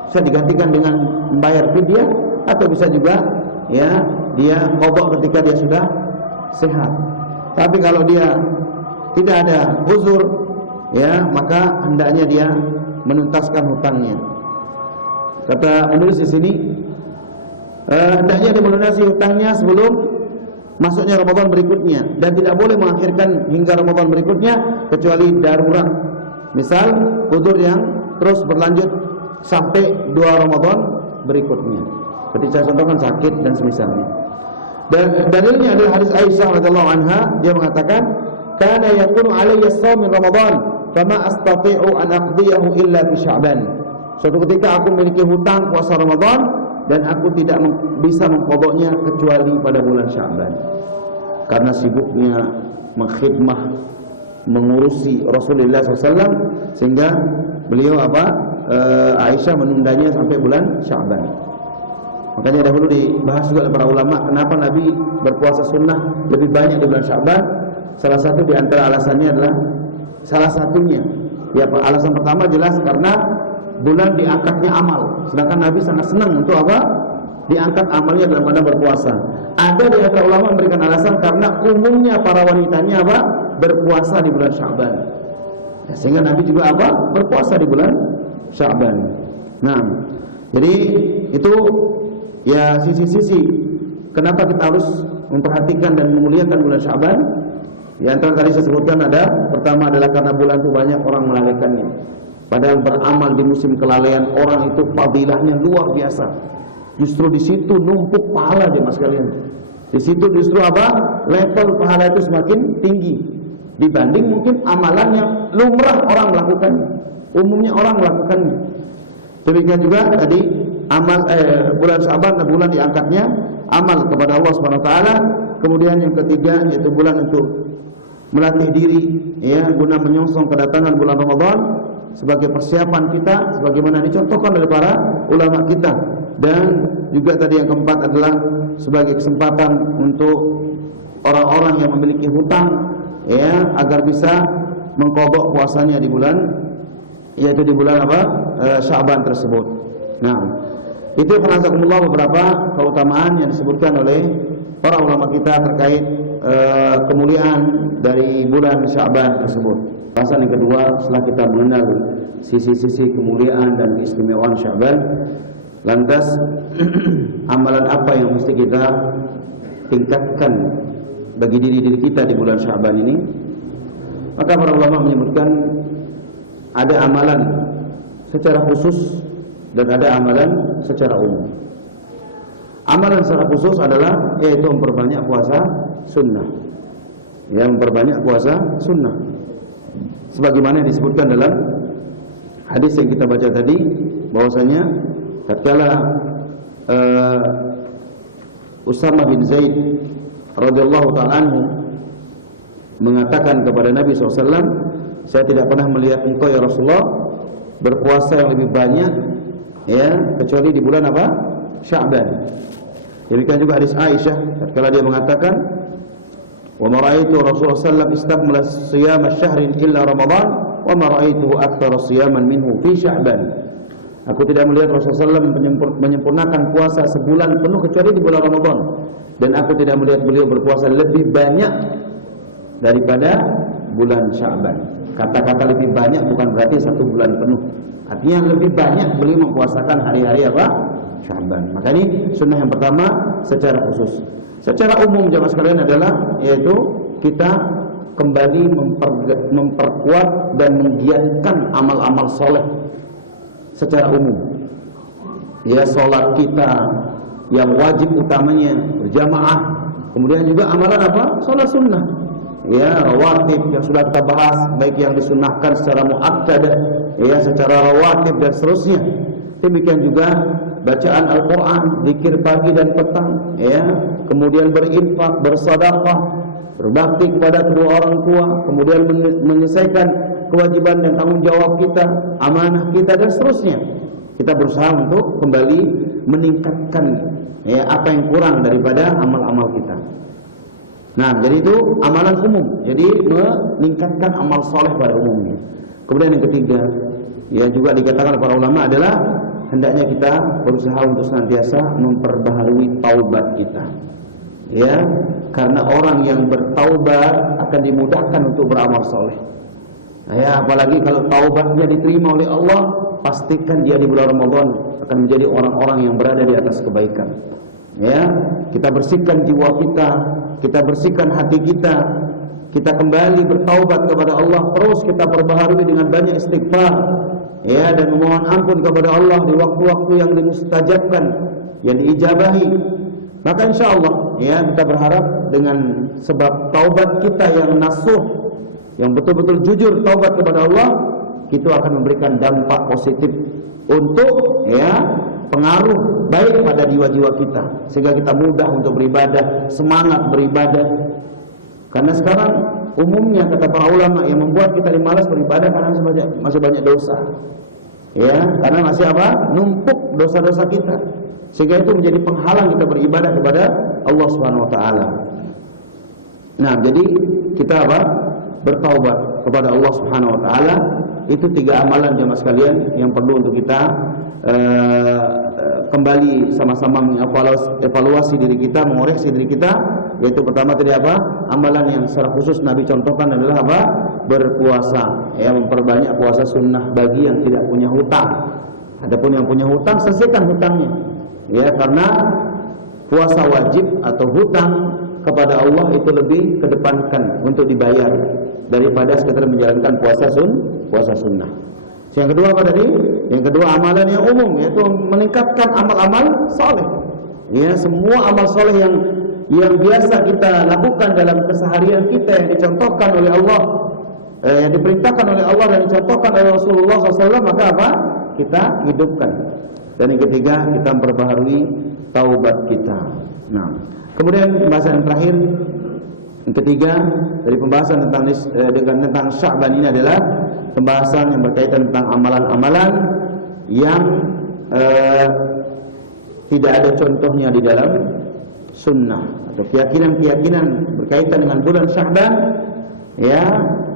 Bisa digantikan dengan membayar fidyah atau bisa juga ya dia qadha ketika dia sudah sehat. Tapi kalau dia tidak ada uzur, ya maka hendaknya dia menuntaskan hutangnya. Kata penulis di sini, hendaknya dia melunasi hutangnya sebelum masuknya Ramadan berikutnya, dan tidak boleh mengakhirkan hingga Ramadan berikutnya kecuali darurat. Misal uzur yang terus berlanjut sampai 2 Ramadan berikutnya. Seperti saya contohkan sakit dan semisalnya. Dan dalilnya adalah hadis Aisyah radhiyallahu anha, dia mengatakan, "Kana yakunu alayya shaum min Ramadan, fama astati'u an aqdiyahu illa fi Sya'ban." Suatu ketika aku memiliki hutang puasa Ramadan dan aku tidak bisa mengqadhanya kecuali pada bulan Sya'ban. Karena sibuknya mengkhidmah, mengurusi Rasulullah SAW, sehingga beliau Aisyah menundanya sampai bulan Sya'ban. Makanya dahulu dibahas juga oleh para ulama, kenapa Nabi berpuasa sunnah lebih banyak di bulan Sya'ban. Salah satu di antara alasannya adalah, salah satunya, ya alasan pertama jelas karena bulan diangkatnya amal. Sedangkan Nabi sangat senang untuk apa? Diangkat amalnya dalam pada berpuasa. Ada di antara ulama memberikan alasan karena umumnya para wanitanya apa? Berpuasa di bulan Sya'ban. Ya, sehingga Nabi juga apa? Berpuasa di bulan Sya'ban. Nah, jadi itu ya sisi-sisi kenapa kita harus memperhatikan dan memuliakan bulan Sya'ban. Di antara tadi saya sebutkan ada, pertama adalah karena bulan itu banyak orang melalaikannya. Padahal beramal di musim kelalaian orang itu fadilahnya luar biasa. Justru di situ numpuk pahala dia mas kalian. Di situ justru apa? Level pahala itu semakin tinggi dibanding mungkin amalan yang lumrah orang melakukannya. Umumnya orang melakukannya. Demikian juga tadi amal bulan Sya'ban adalah bulan diangkatnya amal kepada Allah Subhanahu wa taala. Kemudian yang ketiga yaitu bulan untuk melatih diri ya guna menyongsong kedatangan bulan Ramadan sebagai persiapan kita sebagaimana dicontohkan oleh para ulama kita. Dan juga tadi yang keempat adalah sebagai kesempatan untuk orang-orang yang memiliki hutang, ya, agar bisa mengqadha puasanya di bulan, yaitu di bulan apa? Sya'ban tersebut. Nah, itu khanazakumullah beberapa keutamaan yang disebutkan oleh para ulama kita terkait kemuliaan dari bulan Sya'ban tersebut. Bahasan yang kedua, setelah kita mengenal sisi-sisi kemuliaan dan keistimewaan Sya'ban, lantas amalan apa yang mesti kita tingkatkan bagi diri kita di bulan Sya'ban ini? Maka para ulama menyebutkan ada amalan secara khusus dan ada amalan secara umum. Amalan secara khusus adalah yaitu memperbanyak puasa sunnah. Ya, memperbanyak puasa sunnah. Sebagaimana disebutkan dalam hadis yang kita baca tadi, bahwasanya tatkala Usamah bin Zaid radhiyallahu ta'ala anhu mengatakan kepada Nabi SAW, saya tidak pernah melihat engkau ya Rasulullah berpuasa yang lebih banyak, ya, kecuali di bulan apa? Sya'ban. Demikian juga hadis Aisyah tatkala dia mengatakan, wa ma ra'aitu Rasulullah sallallahu istakmala siyam asy-syahrin illa Ramadan wa ma ra'aituhu aktsara siyaman minhu fi Sya'ban. Aku tidak melihat Rasulullah SAW menyempurnakan puasa sebulan penuh kecuali di bulan Ramadan, dan aku tidak melihat beliau berpuasa lebih banyak daripada bulan Sya'ban. Kata-kata lebih banyak bukan berarti satu bulan penuh. Artinya lebih banyak beliau mempuasakan hari-hari apa? Sya'ban. Maka ini sunnah yang pertama secara khusus. Secara umum jemaah sekalian adalah yaitu kita kembali memperkuat dan menggiatkan amal-amal soleh secara umum. Ya, sholat kita yang wajib utamanya berjamaah. Kemudian juga amalan apa? Sholat sunnah. Ya, rawatib yang sudah kita bahas, baik yang disunnahkan secara muakkadah, ya, secara rawatib dan seterusnya. Demikian juga bacaan Al-Quran, zikir pagi dan petang, ya, kemudian berinfak, bersedekah, berbakti kepada kedua orang tua, kemudian menyelesaikan kewajiban dan tanggung jawab kita, amanah kita dan seterusnya. Kita berusaha untuk kembali meningkatkan, ya, apa yang kurang daripada amal-amal kita. Nah, jadi itu amalan umum. Jadi meningkatkan amal soleh pada umumnya. Kemudian yang ketiga, ya, juga dikatakan para ulama adalah hendaknya kita berusaha untuk senantiasa memperbaharui taubat kita. Ya, karena orang yang bertaubat akan dimudahkan untuk beramal soleh. Ya, apalagi kalau taubatnya diterima oleh Allah, pastikan dia di bulan Ramadan akan menjadi orang-orang yang berada di atas kebaikan. Ya, kita bersihkan jiwa kita bersihkan hati kita kembali bertaubat kepada Allah, terus kita perbaharui dengan banyak istighfar, ya, dan memohon ampun kepada Allah di waktu-waktu yang dimustajabkan, yang diijabahi. Maka insyaallah, ya, kita berharap dengan sebab taubat kita yang nasuh, yang betul-betul jujur taubat kepada Allah, itu akan memberikan dampak positif untuk, ya, pengaruh baik pada jiwa-jiwa kita, sehingga kita mudah untuk beribadah, semangat beribadah. Karena sekarang umumnya kata para ulama yang membuat kita malas beribadah karena masih banyak dosa. Ya, karena masih apa? Numpuk dosa-dosa kita. Sehingga itu menjadi penghalang kita beribadah kepada Allah Subhanahu wa taala. Nah, jadi kita apa? Bertaubat kepada Allah Subhanahu wa taala. Itu 3 amalan jemaah sekalian yang perlu untuk kita kembali sama-sama mengevaluasi diri kita, mengoreksi diri kita. Yaitu pertama tadi apa? Amalan yang secara khusus Nabi contohkan adalah apa? Berpuasa, ya, memperbanyak puasa sunnah bagi yang tidak punya hutang. Adapun yang punya hutang, selesaikan hutangnya. Ya, karena puasa wajib atau hutang kepada Allah itu lebih kedepankan untuk dibayar daripada sekedar menjalankan puasa sunnah. Yang kedua apa tadi? Yang kedua amalan yang umum, yaitu meningkatkan amal-amal soleh. Ya, semua amal soleh yang biasa kita lakukan dalam keseharian kita, yang dicontohkan oleh Allah, yang diperintahkan oleh Allah dan dicontohkan oleh Rasulullah SAW, maka apa? Kita hidupkan. Dan yang ketiga, kita memperbaharui taubat kita. Nah, kemudian pembahasan yang terakhir, yang ketiga dari pembahasan tentang Sya'ban ini adalah pembahasan yang berkaitan tentang amalan-amalan yang tidak ada contohnya di dalam sunnah atau keyakinan-keyakinan berkaitan dengan bulan Sya'ban ya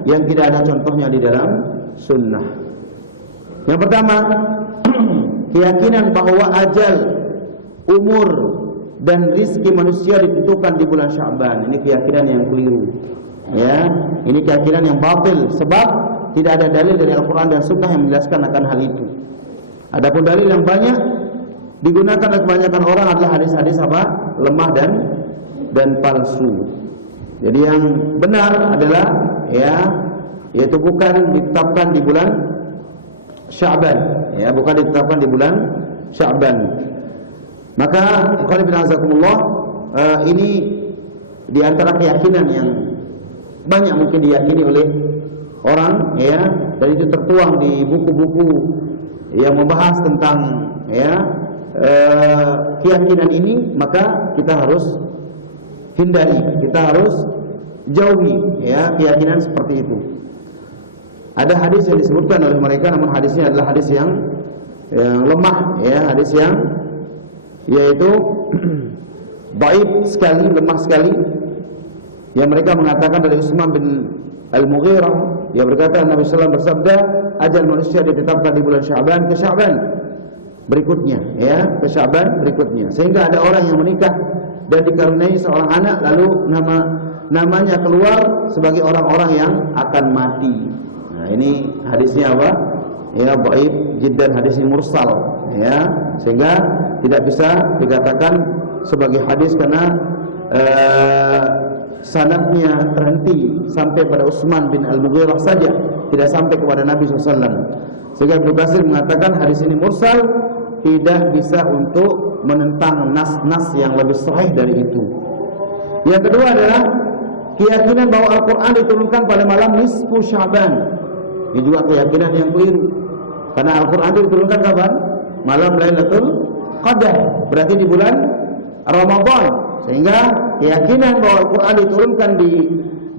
yang tidak ada contohnya di dalam sunnah. Yang pertama, keyakinan bahwa ajal, umur dan rizki manusia ditentukan di bulan Sya'ban. Ini keyakinan yang keliru. Ya, ini keyakinan yang batil sebab tidak ada dalil dari Al-Qur'an dan Sunnah yang menjelaskan akan hal itu. Adapun dalil yang banyak digunakan oleh kebanyakan orang adalah hadis-hadis apa? Lemah dan palsu. Jadi yang benar adalah ya yaitu bukan ditetapkan di bulan Sya'ban, ya, bukan ditetapkan di bulan Sya'ban. Maka ikhwan fillah azakumullah, ini di antara keyakinan yang banyak mungkin diyakini oleh orang, ya, dan itu tertuang di buku-buku yang membahas tentang ya keyakinan ini, maka kita harus hindari, kita harus jauhi ya keyakinan seperti itu. Ada hadis yang disebutkan oleh mereka, namun hadisnya adalah hadis yang lemah, ya, hadis yang yaitu dhaif sekali, lemah sekali. Yang mereka mengatakan dari Utsman bin Al-Mughirah, yang berkata Nabi sallallahu alaihi wasallam bersabda, ajal manusia ditetapkan di bulan Sya'ban ke Sya'ban berikutnya, ya, ke Sya'ban berikutnya. Sehingga ada orang yang menikah dan dikaruniai seorang anak, lalu namanya keluar sebagai orang-orang yang akan mati. Nah, ini hadisnya apa? Ya, dhaif jiddan, hadisnya mursal, ya, sehingga tidak bisa dikatakan sebagai hadis karena sanadnya terhenti sampai pada Utsman bin Al-Mughirah saja, tidak sampai kepada Nabi SAW. Sehingga Ibnu Katsir mengatakan hadis ini mursal, tidak bisa untuk menentang nas-nas yang lebih sahih dari itu. Yang kedua adalah keyakinan bahwa Al-Quran diturunkan pada malam nisfu Sya'ban. Ini juga keyakinan yang keliru, karena Al-Quran diturunkan kapan? Malam Lailatul Qadar, berarti di bulan Ramadan. Sehingga keyakinan bahwa Al-Quran diturunkan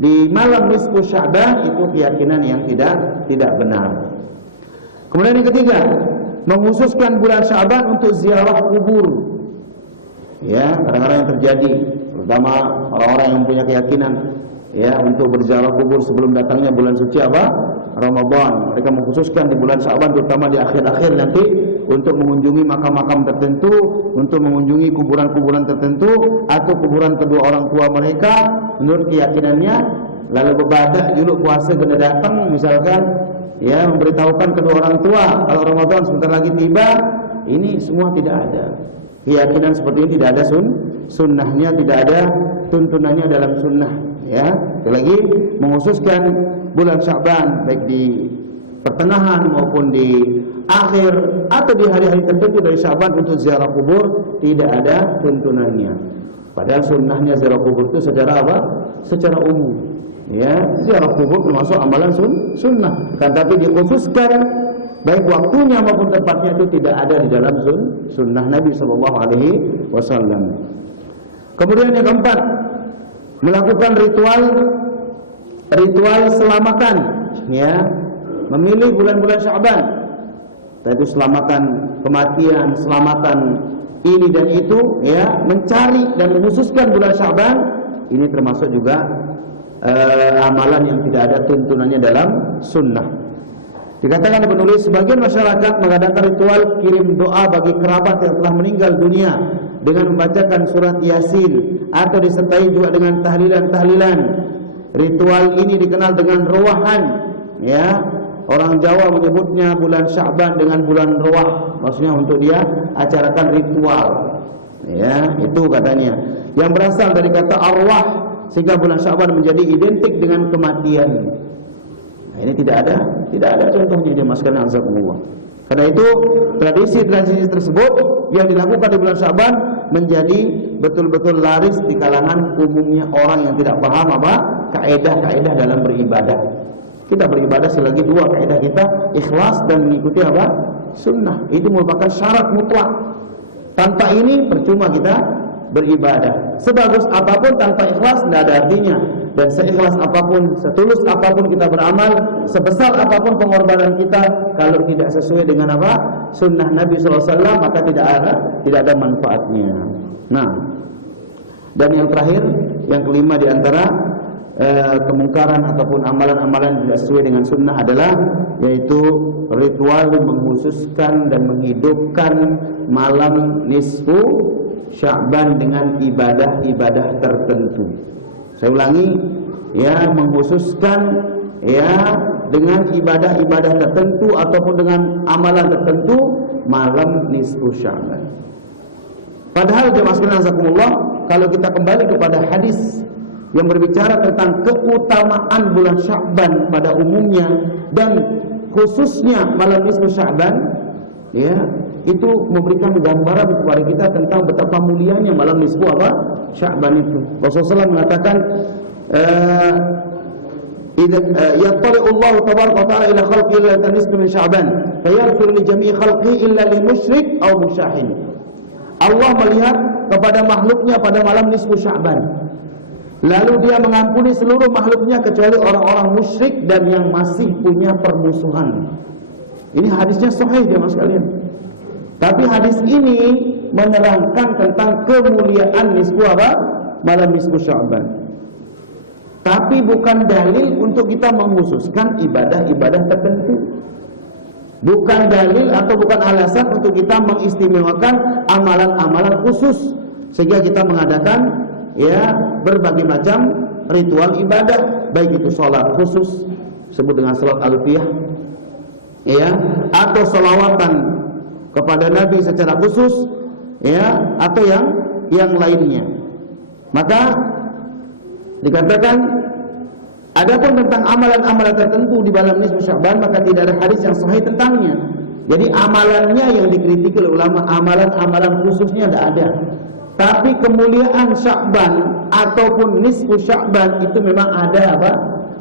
di malam nisfu Sya'ban itu keyakinan yang tidak benar. Kemudian yang ketiga, mengkhususkan bulan Sya'ban untuk ziarah kubur. Ya, kadang-kadang yang terjadi, terutama orang-orang yang punya keyakinan ya untuk berziarah kubur sebelum datangnya bulan suci apa? Ramadan. Mereka mengkhususkan di bulan Sya'ban, terutama di akhir-akhir nanti, untuk mengunjungi makam-makam tertentu, untuk mengunjungi kuburan-kuburan tertentu atau kuburan kedua orang tua mereka menurut keyakinannya, lalu bebadak juluk puasa kena datang misalkan, ya, memberitahukan kedua orang tua kalau Ramadan sebentar lagi tiba. Ini semua tidak ada. Keyakinan seperti ini tidak ada sunnahnya, tidak ada tuntunannya dalam sunnah, ya. Lagi mengkhususkan bulan Sya'ban baik di pertengahan maupun di akhir atau di hari-hari tertentu dari Sya'ban untuk ziarah kubur, tidak ada tuntunannya. Padahal sunnahnya ziarah kubur itu secara apa? Secara umum. Ya, ziarah kubur termasuk amalan sunnah. Kan tapi dikhususkan baik waktunya maupun tempatnya itu tidak ada di dalam sunnah Nabi sallallahu alaihi wasallam. Kemudian yang keempat, melakukan ritual selamatan, ya, memilih bulan-bulan Sya'ban, yaitu selamatan kematian, selamatan ini dan itu, ya, mencari dan mengkhususkan bulan Sya'ban, ini termasuk juga amalan yang tidak ada tuntunannya dalam sunnah. Dikatakan oleh penulis, sebagian masyarakat mengadakan ritual kirim doa bagi kerabat yang telah meninggal dunia dengan membacakan surat Yasin atau disertai juga dengan tahlilan-tahlilan. Ritual ini dikenal dengan ruwahan, ya. Orang Jawa menyebutnya bulan Sya'ban dengan bulan ruwah, maksudnya untuk dia acarakan ritual, ya, itu katanya, yang berasal dari kata arwah, sehingga bulan Sya'ban menjadi identik dengan kematian. Nah, ini tidak ada contohnya dia maskan azakumullah. Karena itu tradisi-tradisi tersebut yang dilakukan di bulan Sya'ban menjadi betul-betul laris di kalangan umumnya orang yang tidak paham apa kaidah-kaidah dalam beribadah. Kita beribadah selagi dua kaidah kita, ikhlas dan mengikuti apa? Sunnah. Itu merupakan syarat mutlak. Tanpa ini percuma kita beribadah. Sebagus apapun tanpa ikhlas tidak ada artinya. Dan seikhlas apapun, setulus apapun kita beramal, sebesar apapun pengorbanan kita, kalau tidak sesuai dengan apa? Sunnah Nabi SAW, maka tidak ada manfaatnya. Nah, Dan yang terakhir, yang kelima di antara kemungkaran ataupun amalan-amalan tidak sesuai dengan sunnah adalah yaitu ritual mengkhususkan dan menghidupkan malam nisfu Sya'ban dengan ibadah-ibadah tertentu. Saya ulangi, ya, mengkhususkan ya dengan ibadah-ibadah tertentu ataupun dengan amalan tertentu malam nisfu Sya'ban. Padahal jemaah sekalian azakumullah, kalau kita kembali kepada hadis yang berbicara tentang keutamaan bulan Sya'ban pada umumnya dan khususnya malam nisfu Sya'ban, ya, itu memberikan gambaran kepada kita tentang betapa mulianya malam nisfu Sya'ban itu. Rasulullah SAW mengatakan, yattali'u Allah tabaraka wa ta'ala ila khalqi ila nisfu min Sya'ban, fayaghfiru li jami'i khalqi illa li musyrik aw musyahin. Allah melihat kepada makhluknya pada malam nisfu Sya'ban. Lalu dia mengampuni seluruh makhluknya kecuali orang-orang musyrik dan yang masih punya permusuhan. Ini hadisnya sahih jemaah sekalian. Tapi hadis ini menerangkan tentang kemuliaan nisfu malam nisfu Sya'ban. Tapi bukan dalil untuk kita mengkhususkan ibadah-ibadah tertentu. Bukan dalil atau bukan alasan untuk kita mengistimewakan amalan-amalan khusus sehingga kita mengadakan ya berbagai macam ritual ibadah, baik itu sholat khusus disebut dengan sholat alfiyah, ya, atau sholawatan kepada Nabi secara khusus, ya, atau yang lainnya. Maka dikatakan adapun tentang amalan-amalan tertentu di malam nisfu Sya'ban, maka tidak ada hadis yang sahih tentangnya. Jadi amalannya yang dikritik oleh ulama, amalan-amalan khususnya tidak ada. Tapi kemuliaan Sya'ban ataupun nisfu Sya'ban itu memang ada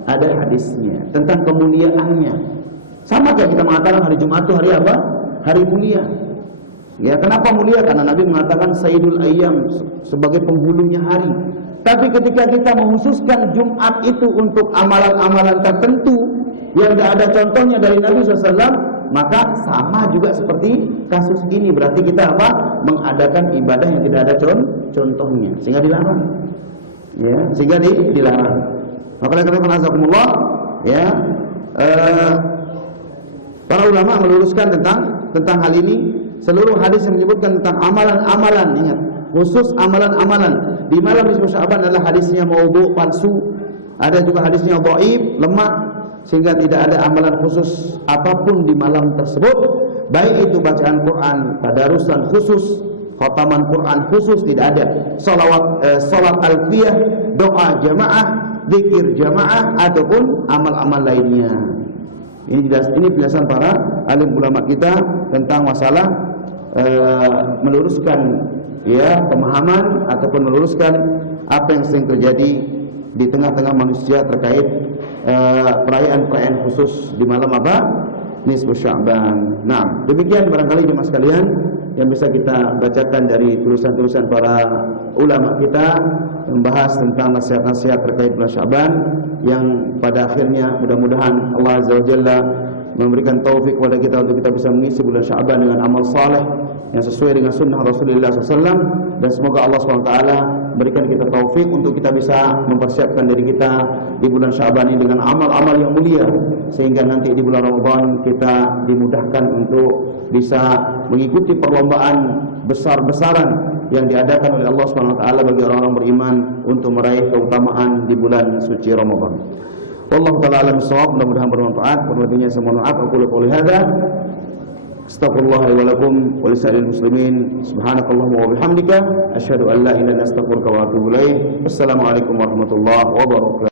Ada hadisnya tentang kemuliaannya. Sama kayak kita mengatakan hari Jumat itu hari apa? Hari mulia. Ya, kenapa mulia? Karena Nabi mengatakan Sayyidul Ayyam, sebagai penghulunya hari. Tapi ketika kita mengkhususkan Jumat itu untuk amalan-amalan tertentu yang tidak ada contohnya dari Nabi SAW, maka sama juga seperti kasus ini. Berarti kita mengadakan ibadah yang tidak ada contohnya, sehingga dilarang. Ya, sehingga dilarang. Maka nazakumullah, ya, para ulama meluruskan tentang hal ini. Seluruh hadis yang menyebutkan tentang amalan-amalan, ingat, khusus amalan-amalan di malam nisfu Sya'ban adalah hadisnya maudhu', palsu. Ada juga hadisnya dhaif, lemah, sehingga tidak ada amalan khusus apapun di malam tersebut, baik itu bacaan Quran, tadarusan khusus, khataman Quran khusus, tidak ada. Salat alfiyah, doa jamaah, zikir jamaah ataupun amal-amal lainnya. Ini penjelasan para alim ulama kita tentang masalah meluruskan ya pemahaman ataupun meluruskan apa yang sering terjadi di tengah-tengah manusia terkait perayaan-perayaan khusus di malam nisfu Sya'ban. Nah, demikian barangkali jemaah sekalian yang bisa kita bacakan dari tulisan-tulisan para ulama kita membahas tentang nasihat-nasihat terkait bulan Sya'ban, yang pada akhirnya mudah-mudahan Allah Azza wa Jalla memberikan taufik kepada kita untuk kita bisa mengisi bulan Sya'ban dengan amal saleh yang sesuai dengan sunnah Rasulullah SAW, dan semoga Allah SWT berikan kita taufik untuk kita bisa mempersiapkan diri kita di bulan Sya'ban ini dengan amal-amal yang mulia, sehingga nanti di bulan Ramadan kita dimudahkan untuk bisa mengikuti perlombaan besar-besaran yang diadakan oleh Allah SWT bagi orang-orang beriman untuk meraih keutamaan di bulan suci Ramadan. Wallahu ta'ala alam bissawab, mudah-mudahan bermanfaat. Kurang semua maaf, aku qouli hadza. Astaghfirullah wa lakum wa lisa'il muslimin. Subhanakallahumma wa bihamdika asyhadu an la ilaha illa anta astaghfiruka wa atubu ilaik. Wassalamualaikum warahmatullahi wabarakatuh.